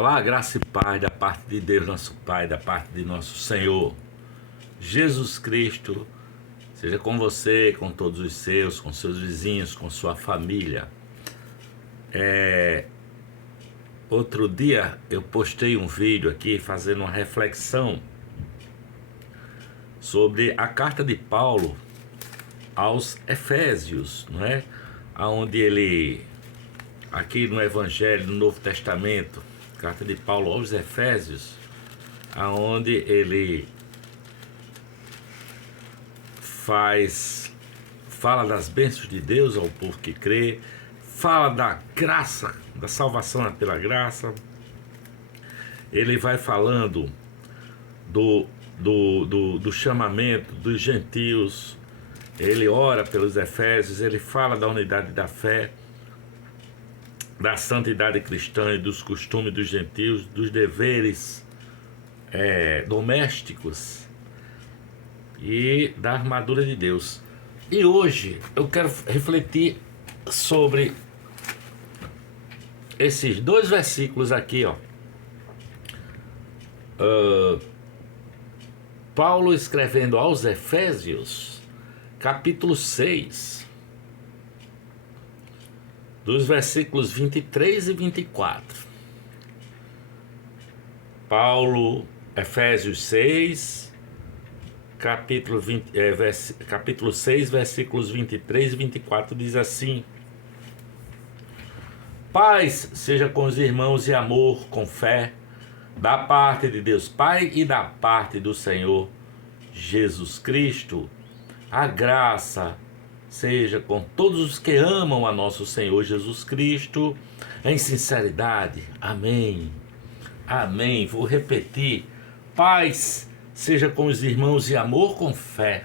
Olá, graça e paz da parte de Deus, nosso Pai, da parte de nosso Senhor Jesus Cristo, seja com você, com todos os seus, com seus vizinhos, com sua família. Outro dia eu postei um vídeo aqui fazendo uma reflexão sobre a carta de Paulo aos Efésios, não é? Onde ele, aqui no Evangelho, no Novo Testamento, carta de Paulo aos Efésios, aonde ele fala das bênçãos de Deus ao povo que crê, fala da graça, da salvação pela graça. Ele vai falando do chamamento dos gentios, ele ora pelos Efésios, ele fala da unidade da fé, da santidade cristã e dos costumes dos gentios, dos deveres domésticos e da armadura de Deus. E hoje eu quero refletir sobre esses dois versículos aqui, ó. Paulo escrevendo aos Efésios, capítulo 6, dos versículos 23 e 24. Paulo, Efésios 6, capítulo 6, versículos 23 e 24, diz assim: Paz seja com os irmãos e amor, com fé, da parte de Deus Pai e da parte do Senhor Jesus Cristo. A graça seja com todos os que amam a nosso Senhor Jesus Cristo, em sinceridade. Amém. Amém. Vou repetir. Paz seja com os irmãos e amor com fé,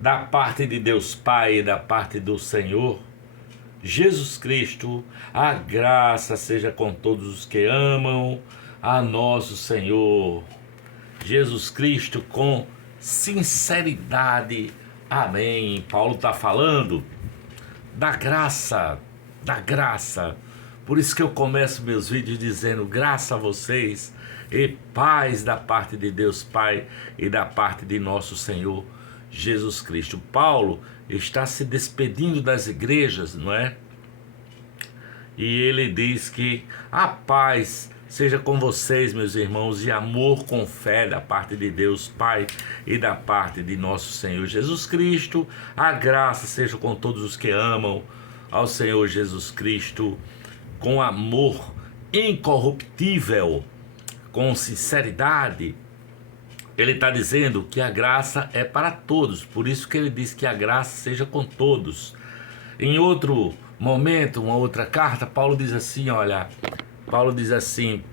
da parte de Deus Pai e da parte do Senhor Jesus Cristo. A graça seja com todos os que amam a nosso Senhor Jesus Cristo com sinceridade. Amém. Paulo está falando da graça, da graça. Por isso que eu começo meus vídeos dizendo graça a vocês e paz da parte de Deus Pai e da parte de nosso Senhor Jesus Cristo. Paulo está se despedindo das igrejas, não é? E ele diz que a paz seja com vocês, meus irmãos, e amor com fé da parte de Deus Pai e da parte de nosso Senhor Jesus Cristo. A graça seja com todos os que amam ao Senhor Jesus Cristo, com amor incorruptível, com sinceridade. Ele está dizendo que a graça é para todos, por isso que ele diz que a graça seja com todos. Em outro momento, uma outra carta, Paulo diz assim, olha, Paulo diz assim,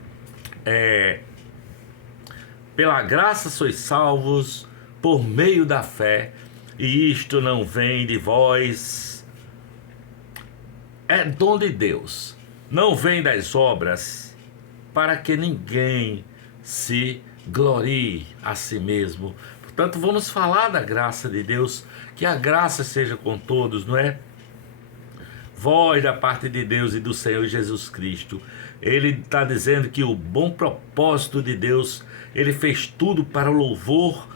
pela graça sois salvos por meio da fé, e isto não vem de vós, é dom de Deus, não vem das obras, para que ninguém se glorie a si mesmo. Portanto, vamos falar da graça de Deus, que a graça seja com todos, não é? Vós da parte de Deus e do Senhor Jesus Cristo. Ele está dizendo que o bom propósito de Deus, ele fez tudo para louvor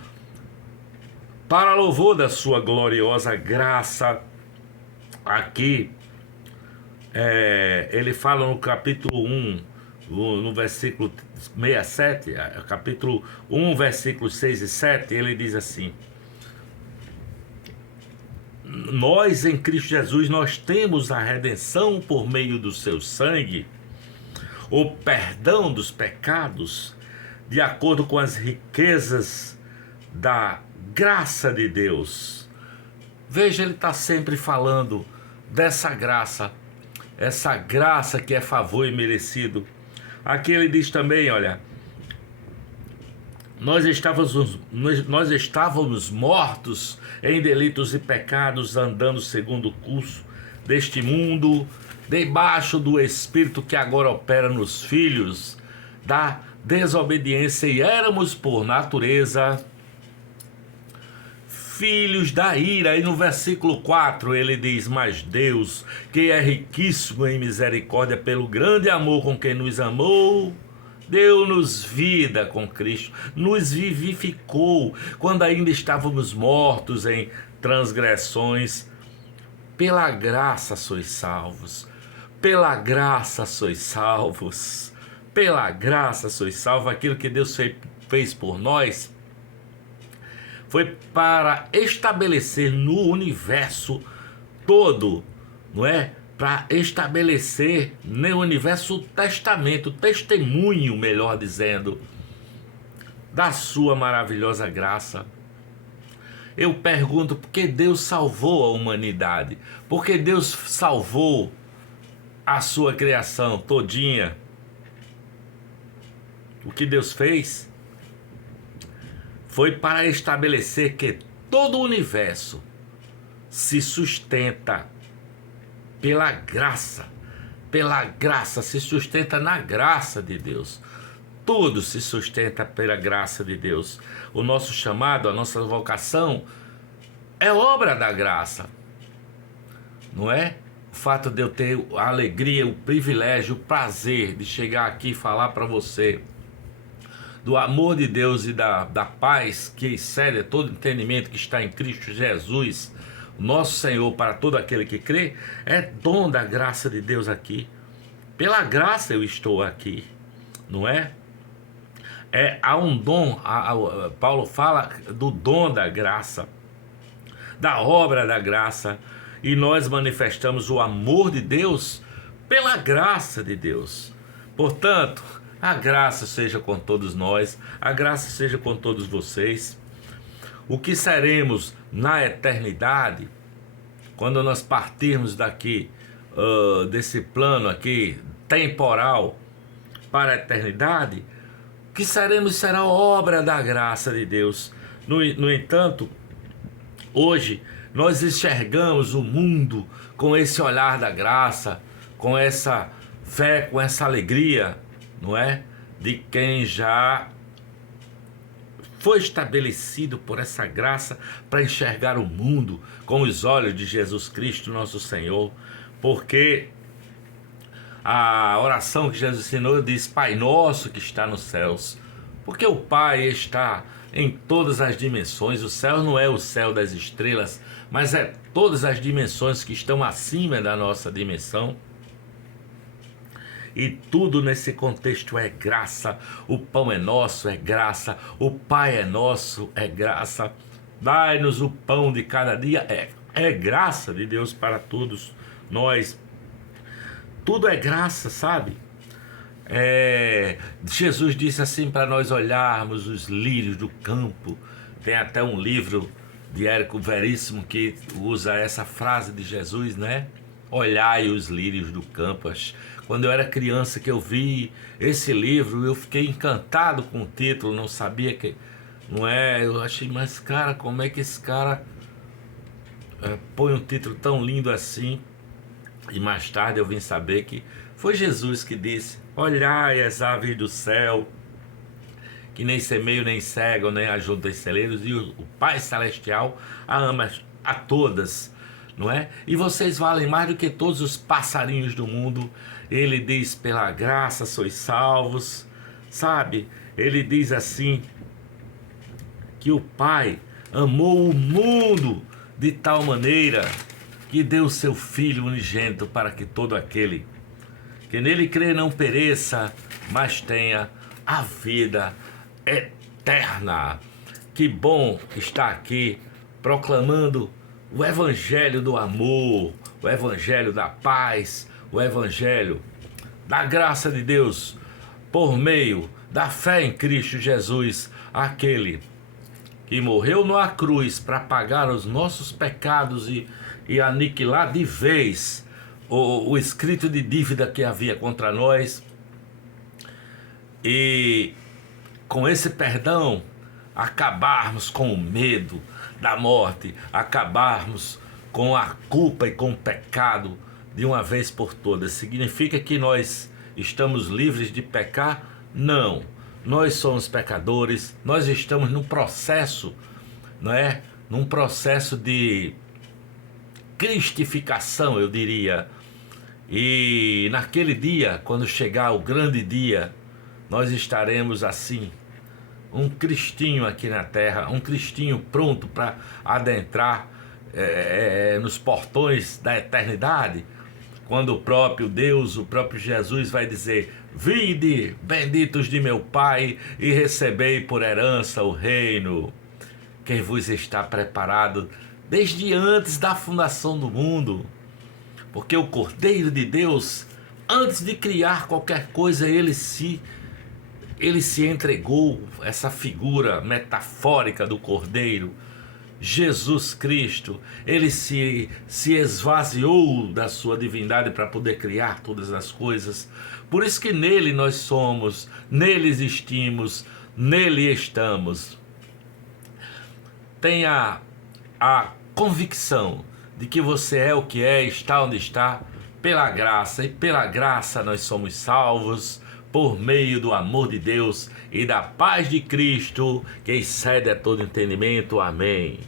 da sua gloriosa graça. Aqui ele fala no capítulo 1, no versículo 67, capítulo 1, versículos 6 e 7, ele diz assim: nós em Cristo Jesus, nós temos a redenção por meio do seu sangue, o perdão dos pecados, de acordo com as riquezas da graça de Deus. Veja, ele está sempre falando dessa graça, essa graça que é favor e merecido. Aqui ele diz também, olha, nós estávamos mortos em delitos e pecados, andando segundo o curso deste mundo, debaixo do espírito que agora opera nos filhos da desobediência, e éramos por natureza filhos da ira. E no versículo 4 ele diz: mas Deus, que é riquíssimo em misericórdia, pelo grande amor com que nos amou, deu-nos vida com Cristo, nos vivificou quando ainda estávamos mortos em transgressões. Pela graça sois salvos, pela graça sois salvos, pela graça sois salvos. Aquilo que Deus fez por nós foi para estabelecer no universo todo, não é? Para estabelecer no universo o testamento, o testemunho, melhor dizendo, da sua maravilhosa graça. Eu pergunto, por que Deus salvou a humanidade? Por que Deus salvou a sua criação todinha? O que Deus fez foi para estabelecer que todo o universo se sustenta pela graça, se sustenta na graça de Deus. Tudo se sustenta pela graça de Deus. O nosso chamado, a nossa vocação é obra da graça, não é? O fato de eu ter a alegria, o privilégio, o prazer de chegar aqui e falar para você do amor de Deus e da paz que excede todo entendimento, que está em Cristo Jesus, nosso Senhor, para todo aquele que crê, é dom da graça de Deus aqui. Pela graça eu estou aqui, não é? Há um dom, Paulo fala do dom da graça, da obra da graça, e nós manifestamos o amor de Deus pela graça de Deus. Portanto, a graça seja com todos nós, a graça seja com todos vocês. O que seremos na eternidade, quando nós partirmos daqui, desse plano aqui, temporal, para a eternidade, o que seremos será obra da graça de Deus. No entanto, hoje nós enxergamos o mundo com esse olhar da graça, com essa fé, com essa alegria, não é? De quem já foi estabelecido por essa graça para enxergar o mundo com os olhos de Jesus Cristo, nosso Senhor. Porque a oração que Jesus ensinou diz: Pai nosso que está nos céus. Porque o Pai está em todas as dimensões. O céu não é o céu das estrelas, mas é todas as dimensões que estão acima da nossa dimensão. E tudo nesse contexto é graça. O pão é nosso, é graça. O Pai é nosso, é graça. Dai-nos o pão de cada dia, é graça de Deus para todos nós. Tudo é graça, sabe? Jesus disse assim para nós olharmos os lírios do campo. Tem até um livro de Érico Veríssimo que usa essa frase de Jesus, né? Olhai os lírios do campo. Quando eu era criança que eu vi esse livro, eu fiquei encantado com o título, não sabia que... Não é? Eu achei, mas cara, como é que esse cara põe um título tão lindo assim? E mais tarde eu vim saber que foi Jesus que disse: olhai as aves do céu, que nem semeiam, nem cegam, nem ajuntam em celeiros, e o Pai Celestial a ama a todas, não é? E vocês valem mais do que todos os passarinhos do mundo. Ele diz: pela graça sois salvos, sabe? Ele diz assim, que o Pai amou o mundo de tal maneira que deu o seu Filho unigênito para que todo aquele que nele crê não pereça, mas tenha a vida eterna. Que bom estar aqui proclamando o evangelho do amor, o evangelho da paz, o evangelho da graça de Deus por meio da fé em Cristo Jesus, aquele que morreu na cruz para pagar os nossos pecados e aniquilar de vez o escrito de dívida que havia contra nós, e com esse perdão acabarmos com o medo da morte, acabarmos com a culpa e com o pecado de uma vez por todas. Significa que nós estamos livres de pecar? Não. Nós somos pecadores, nós estamos no processo, não é, num processo de cristificação, eu diria. E naquele dia, quando chegar o grande dia, nós estaremos assim, um cristinho aqui na terra, um cristinho pronto para adentrar nos portões da eternidade, quando o próprio Deus, o próprio Jesus vai dizer: vinde, benditos de meu Pai, e recebei por herança o reino que vos está preparado desde antes da fundação do mundo. Porque o Cordeiro de Deus, antes de criar qualquer coisa, ele se entregou, essa figura metafórica do Cordeiro, Jesus Cristo. Ele se esvaziou da sua divindade para poder criar todas as coisas. Por isso que nele nós somos, nele existimos, nele estamos. Tenha a convicção de que você é o que é, está onde está, pela graça, e pela graça nós somos salvos, por meio do amor de Deus e da paz de Cristo, que excede a todo entendimento. Amém.